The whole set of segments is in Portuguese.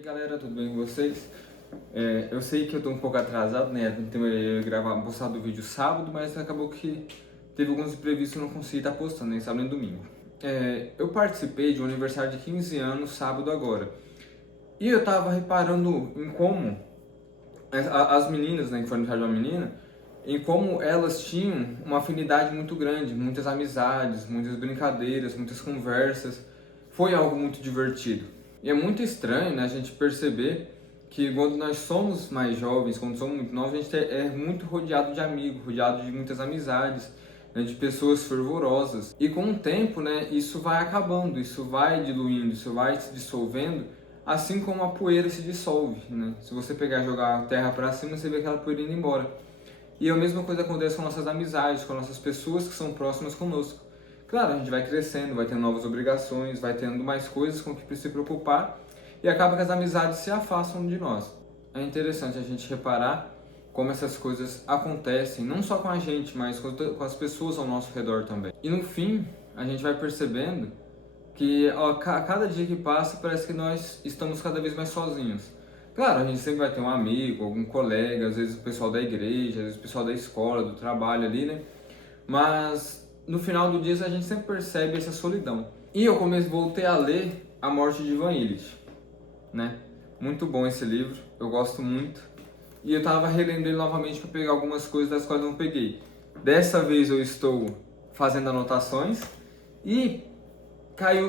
aí galera, tudo bem com vocês? Eu sei que eu tô um pouco atrasado, né? Eu ia gravar, postar do vídeo sábado, mas acabou que teve alguns imprevistos e não consegui estar postando, nem sábado nem domingo. Eu participei de um aniversário de 15 anos sábado agora. E eu tava reparando em como as meninas, né, que foi aniversário de uma menina, em como elas tinham uma afinidade muito grande, muitas amizades, muitas brincadeiras, muitas conversas. Foi algo muito divertido. E é muito estranho, né, a gente perceber que quando nós somos mais jovens, quando somos muito novos, a gente é muito rodeado de amigos, rodeado de muitas amizades, né, de pessoas fervorosas. E com o tempo, né, isso vai acabando, isso vai diluindo, isso vai se dissolvendo, assim como a poeira se dissolve, né? Se você pegar e jogar a terra para cima, você vê aquela poeira indo embora. E a mesma coisa acontece com nossas amizades, com nossas pessoas que são próximas conosco. Claro, a gente vai crescendo, vai tendo novas obrigações, vai tendo mais coisas com que se preocupar e acaba que as amizades se afastam de nós. É interessante a gente reparar como essas coisas acontecem, não só com a gente, mas com as pessoas ao nosso redor também. E no fim, a gente vai percebendo que a cada dia que passa parece que nós estamos cada vez mais sozinhos. Claro, a gente sempre vai ter um amigo, algum colega, às vezes o pessoal da igreja, às vezes o pessoal da escola, do trabalho ali, né? Mas no final do dia a gente sempre percebe essa solidão. E eu voltei a ler A Morte de Ivan Illich, né? Muito bom esse livro, eu gosto muito. E eu tava relendo ele novamente para pegar algumas coisas das quais eu não peguei. Dessa vez eu estou fazendo anotações e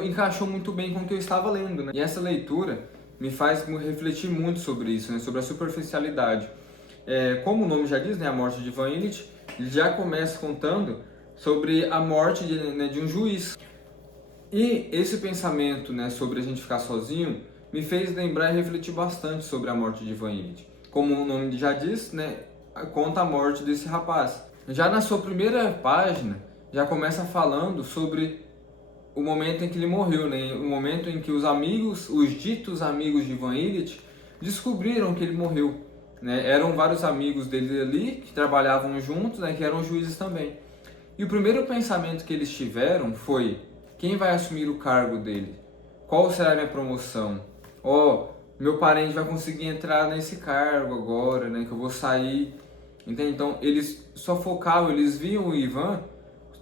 encaixou muito bem com o que eu estava lendo, né? E essa leitura me faz refletir muito sobre isso, né? Sobre a superficialidade. Como o nome já diz, né? A Morte de Ivan Illich, ele já começa contando sobre a morte de um juiz. E esse pensamento, né, sobre a gente ficar sozinho me fez lembrar e refletir bastante sobre a morte de Ivan Illich. Como o nome já diz, né, conta a morte desse rapaz. Já na sua primeira página, já começa falando sobre o momento em que ele morreu, né? O momento em que os ditos amigos de Ivan Illich, descobriram que ele morreu, né? Eram vários amigos dele ali que trabalhavam juntos, né? Que eram juízes também. E o primeiro pensamento que eles tiveram foi: quem vai assumir o cargo dele? Qual será a minha promoção? Meu parente vai conseguir entrar nesse cargo agora, né? Que eu vou sair. Entende? Então eles só focavam, eles viam o Ivan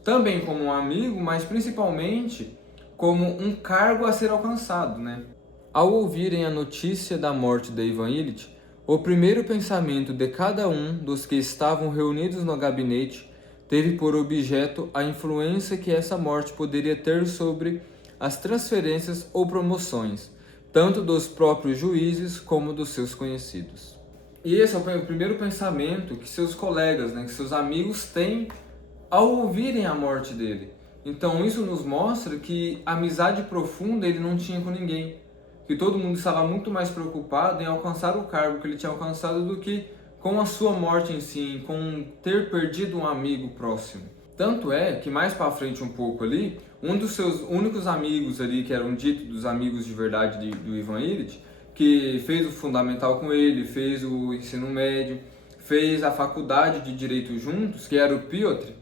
também como um amigo, mas principalmente como um cargo a ser alcançado, né? Ao ouvirem a notícia da morte de Ivan Illich, o primeiro pensamento de cada um dos que estavam reunidos no gabinete teve por objeto a influência que essa morte poderia ter sobre as transferências ou promoções, tanto dos próprios juízes como dos seus conhecidos. E esse é o primeiro pensamento que seus colegas, né, que seus amigos têm ao ouvirem a morte dele. Então isso nos mostra que amizade profunda ele não tinha com ninguém, que todo mundo estava muito mais preocupado em alcançar o cargo que ele tinha alcançado do que com a sua morte em si, com ter perdido um amigo próximo. Tanto é que mais para frente um pouco ali, um dos seus únicos amigos ali, que eram ditos dos amigos de verdade do Ivan Illich, que fez o fundamental com ele, fez o ensino médio, fez a faculdade de Direito juntos, que era o Piotr,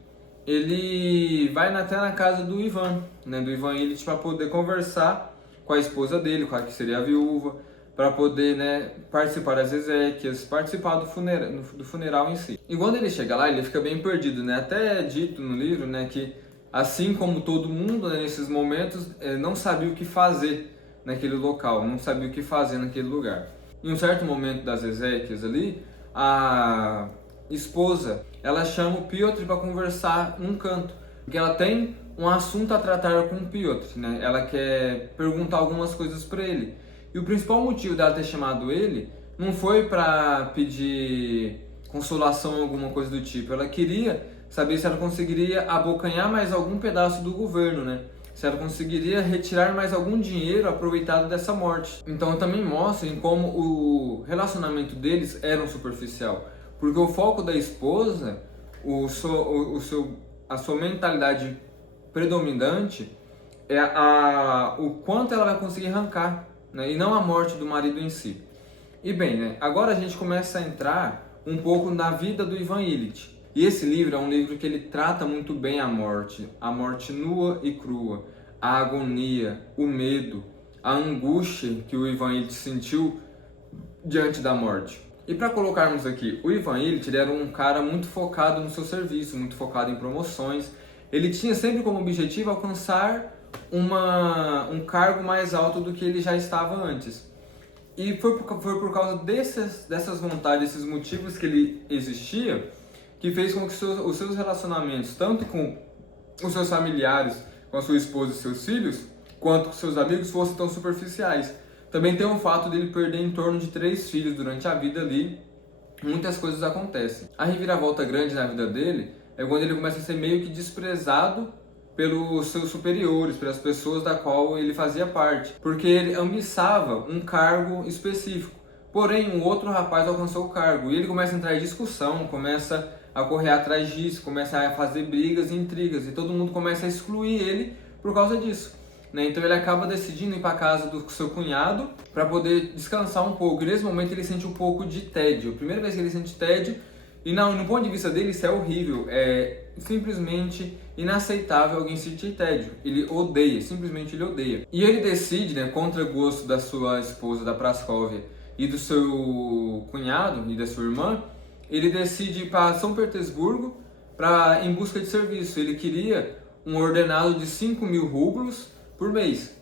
ele vai até na casa do Ivan, né, do Ivan Illich, para poder conversar com a esposa dele, com a que seria a viúva, para poder, né, participar das exéquias, participar do funeral em si. E quando ele chega lá, ele fica bem perdido, né? Até é dito no livro, né, que assim como todo mundo, né, nesses momentos, não sabia o que fazer naquele local, não sabia o que fazer naquele lugar. Em um certo momento das exéquias ali, a esposa, ela chama o Piotr para conversar num canto, porque ela tem um assunto a tratar com o Piotr, né? Ela quer perguntar algumas coisas para ele. E o principal motivo dela ter chamado ele não foi para pedir consolação ou alguma coisa do tipo. Ela queria saber se ela conseguiria abocanhar mais algum pedaço do governo, né? Se ela conseguiria retirar mais algum dinheiro aproveitado dessa morte. Então também mostra em como o relacionamento deles era superficial. Porque o foco da esposa, a sua mentalidade predominante é o quanto ela vai conseguir arrancar, né? E não a morte do marido em si. E bem, né? Agora a gente começa a entrar um pouco na vida do Ivan Illich. E esse livro é um livro que ele trata muito bem a morte nua e crua, a agonia, o medo, a angústia que o Ivan Illich sentiu diante da morte. E para colocarmos aqui, o Ivan Illich era um cara muito focado no seu serviço, muito focado em promoções. Ele tinha sempre como objetivo alcançar um cargo mais alto do que ele já estava antes. E foi por causa dessas vontades, desses motivos que ele existia, que fez com que os seus relacionamentos, tanto com os seus familiares, com a sua esposa e seus filhos, quanto com seus amigos, fossem tão superficiais. Também tem o fato dele perder em torno de 3 filhos durante a vida ali. Muitas coisas acontecem. A reviravolta grande na vida dele é quando ele começa a ser meio que desprezado pelos seus superiores, pelas pessoas da qual ele fazia parte, porque ele ambiçava um cargo específico. Porém, um outro rapaz alcançou o cargo e ele começa a entrar em discussão, começa a correr atrás disso, começa a fazer brigas e intrigas e todo mundo começa a excluir ele por causa disso. Então ele acaba decidindo ir para casa do seu cunhado para poder descansar um pouco. E nesse momento ele sente um pouco de tédio. Primeira vez que ele sente tédio, e no ponto de vista dele isso é horrível, é simplesmente inaceitável alguém sentir tédio. Ele odeia, simplesmente ele odeia. E ele decide, contra o gosto da sua esposa, da Praskovia, e do seu cunhado e da sua irmã, ele decide ir para São Petersburgo em busca de serviço. Ele queria um ordenado de 5.000 rublos por mês.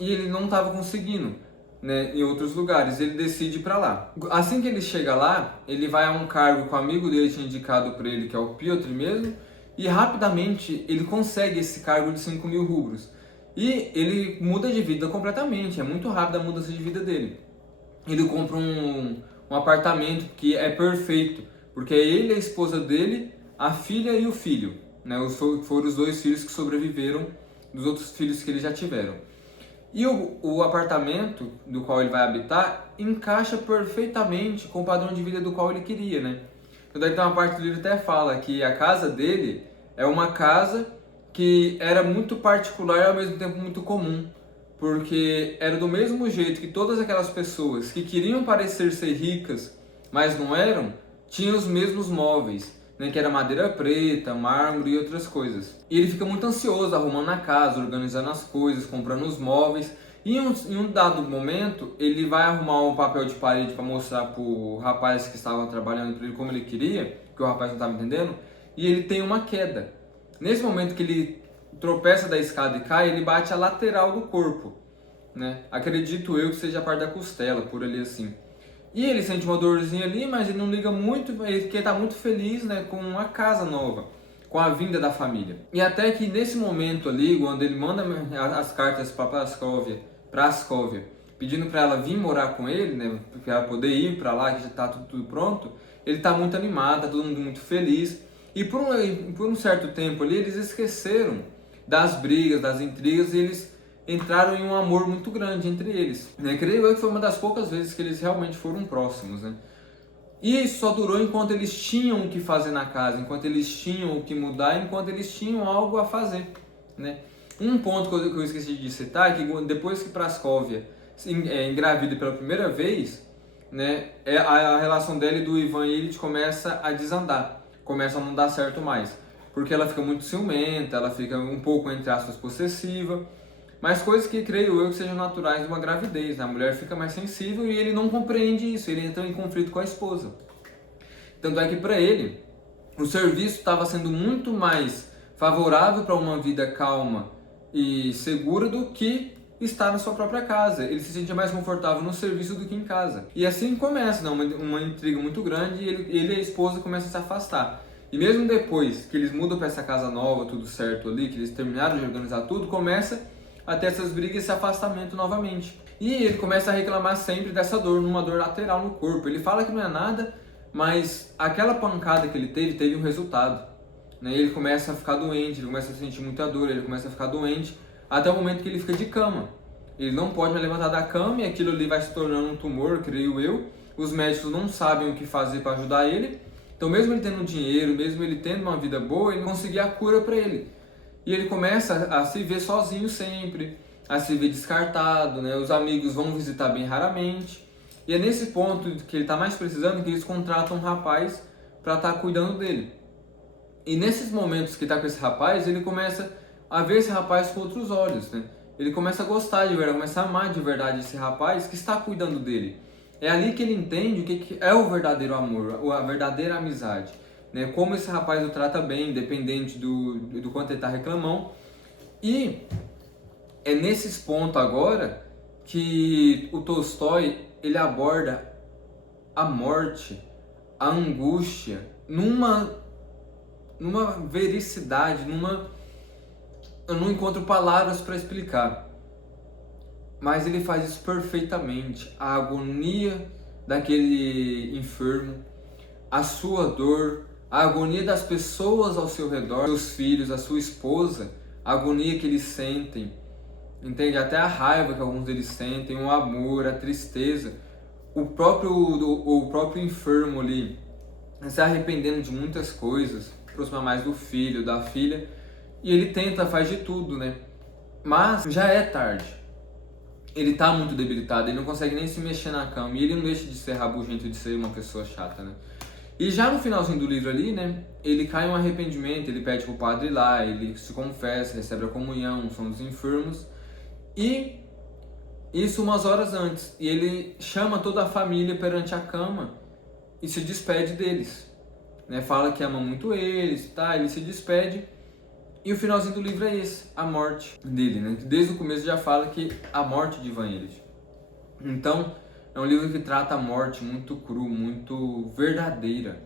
E ele não estava conseguindo, em outros lugares. Ele decide ir para lá. Assim que ele chega lá, ele vai a um cargo que o amigo dele tinha indicado para ele, que é o Piotr mesmo, e rapidamente ele consegue esse cargo de 5.000 rublos. E ele muda de vida completamente, é muito rápida a mudança de vida dele. Ele compra um apartamento que é perfeito, porque é ele, a esposa dele, a filha e o filho. Foram os 2 filhos que sobreviveram dos outros filhos que eles já tiveram. E o apartamento do qual ele vai habitar encaixa perfeitamente com o padrão de vida do qual ele queria, Então daí tem uma parte do livro que até fala que a casa dele é uma casa que era muito particular e ao mesmo tempo muito comum, porque era do mesmo jeito que todas aquelas pessoas que queriam parecer ser ricas, mas não eram, tinham os mesmos móveis, que era madeira preta, mármore e outras coisas. E ele fica muito ansioso, arrumando a casa, organizando as coisas, comprando os móveis. E em um dado momento, ele vai arrumar um papel de parede para mostrar para o rapaz que estava trabalhando para ele como ele queria, que o rapaz não estava entendendo, e ele tem uma queda. Nesse momento que ele tropeça da escada e cai, ele bate a lateral do corpo. Acredito eu que seja a parte da costela, por ali assim. E ele sente uma dorzinha ali, mas ele não liga muito, porque ele está muito feliz, com a casa nova, com a vinda da família. E até que nesse momento ali, quando ele manda as cartas para Praskovia, pedindo para ela vir morar com ele, para ela poder ir para lá, que já está tudo pronto, ele está muito animado, está todo mundo muito feliz. E por um certo tempo ali, eles esqueceram das brigas, das intrigas, e eles entraram em um amor muito grande entre eles. Creio eu que foi uma das poucas vezes que eles realmente foram próximos. E isso só durou enquanto eles tinham o que fazer na casa, enquanto eles tinham o que mudar, enquanto eles tinham algo a fazer. Um ponto que eu esqueci de citar é que depois que Praskovia engravida pela primeira vez, a relação dela e do Ivan Illich começa a desandar, começa a não dar certo mais, porque ela fica muito ciumenta, ela fica um pouco, entre aspas, possessiva, mas coisas que creio eu que sejam naturais de uma gravidez, A mulher fica mais sensível e ele não compreende isso, ele entra em conflito com a esposa. Tanto é que para ele, o serviço estava sendo muito mais favorável para uma vida calma e segura do que estar na sua própria casa. Ele se sentia mais confortável no serviço do que em casa. E assim começa, uma intriga muito grande, e ele e a esposa começam a se afastar. E mesmo depois que eles mudam para essa casa nova, tudo certo ali, que eles terminaram de organizar tudo, começa a ter essas brigas e esse afastamento novamente. E ele começa a reclamar sempre dessa dor, numa dor lateral no corpo. Ele fala que não é nada, mas aquela pancada que ele teve um resultado. Ele começa a ficar doente, ele começa a sentir muita dor, ele começa a ficar doente, até o momento que ele fica de cama. Ele não pode mais levantar da cama e aquilo ali vai se tornando um tumor, creio eu. Os médicos não sabem o que fazer para ajudar ele. Então mesmo ele tendo dinheiro, mesmo ele tendo uma vida boa, ele não conseguia a cura para ele. E ele começa a se ver sozinho sempre, a se ver descartado, Os amigos vão visitar bem raramente. E é nesse ponto que ele está mais precisando que eles contratam um rapaz para estar cuidando dele. E nesses momentos que está com esse rapaz, ele começa a ver esse rapaz com outros olhos, Ele começa a gostar de verdade, começa a amar de verdade esse rapaz que está cuidando dele. É ali que ele entende o que é o verdadeiro amor, a verdadeira amizade, né? Como esse rapaz o trata bem, independente do quanto ele está reclamando. E é nesses pontos agora que o Tolstói ele aborda a morte, a angústia, numa vericidade, eu não encontro palavras para explicar, mas ele faz isso perfeitamente. A agonia daquele enfermo, a sua dor, a agonia das pessoas ao seu redor, seus filhos, a sua esposa, a agonia que eles sentem, entende? Até a raiva que alguns deles sentem, o amor, a tristeza, o próprio enfermo ali se arrependendo de muitas coisas, aproximar mais do filho, da filha, e ele tenta, faz de tudo, né? Mas já é tarde. Ele tá muito debilitado, ele não consegue nem se mexer na cama, e ele não deixa de ser rabugento, de ser uma pessoa chata, né? E já no finalzinho do livro ali, né, ele cai em um arrependimento, ele pede pro padre ir lá, ele se confessa, recebe a comunhão, são dos enfermos, e isso umas horas antes, e ele chama toda a família perante a cama e se despede deles, né? Fala que ama muito eles, tá? Ele se despede, e o finalzinho do livro é esse, a morte dele, né? Desde o começo já fala que a morte de Ivan Illich. Então, é um livro que trata a morte muito cru, muito verdadeira.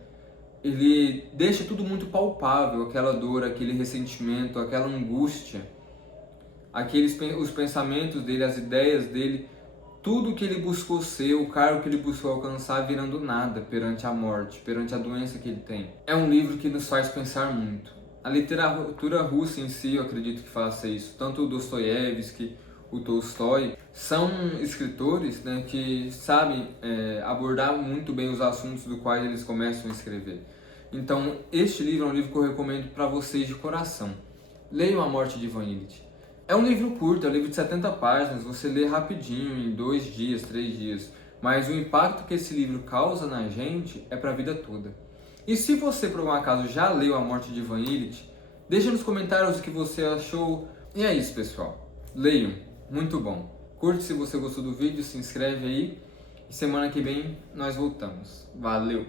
Ele deixa tudo muito palpável, aquela dor, aquele ressentimento, aquela angústia, os pensamentos dele, as ideias dele, tudo que ele buscou ser, o cargo que ele buscou alcançar, virando nada perante a morte, perante a doença que ele tem. É um livro que nos faz pensar muito. A literatura russa em si, eu acredito que faça isso. Tanto o Dostoiévski, o Tolstói, são escritores, né, que sabem abordar muito bem os assuntos dos quais eles começam a escrever. Então, este livro é um livro que eu recomendo para vocês de coração. Leiam A Morte de Ivan Illich. É um livro curto, é um livro de 70 páginas, você lê rapidinho, em 2 dias, 3 dias. Mas o impacto que esse livro causa na gente é para a vida toda. E se você, por algum acaso, já leu A Morte de Ivan Illich, deixa nos comentários o que você achou. E é isso, pessoal. Leiam. Muito bom. Curte se você gostou do vídeo, se inscreve aí. E semana que vem nós voltamos. Valeu!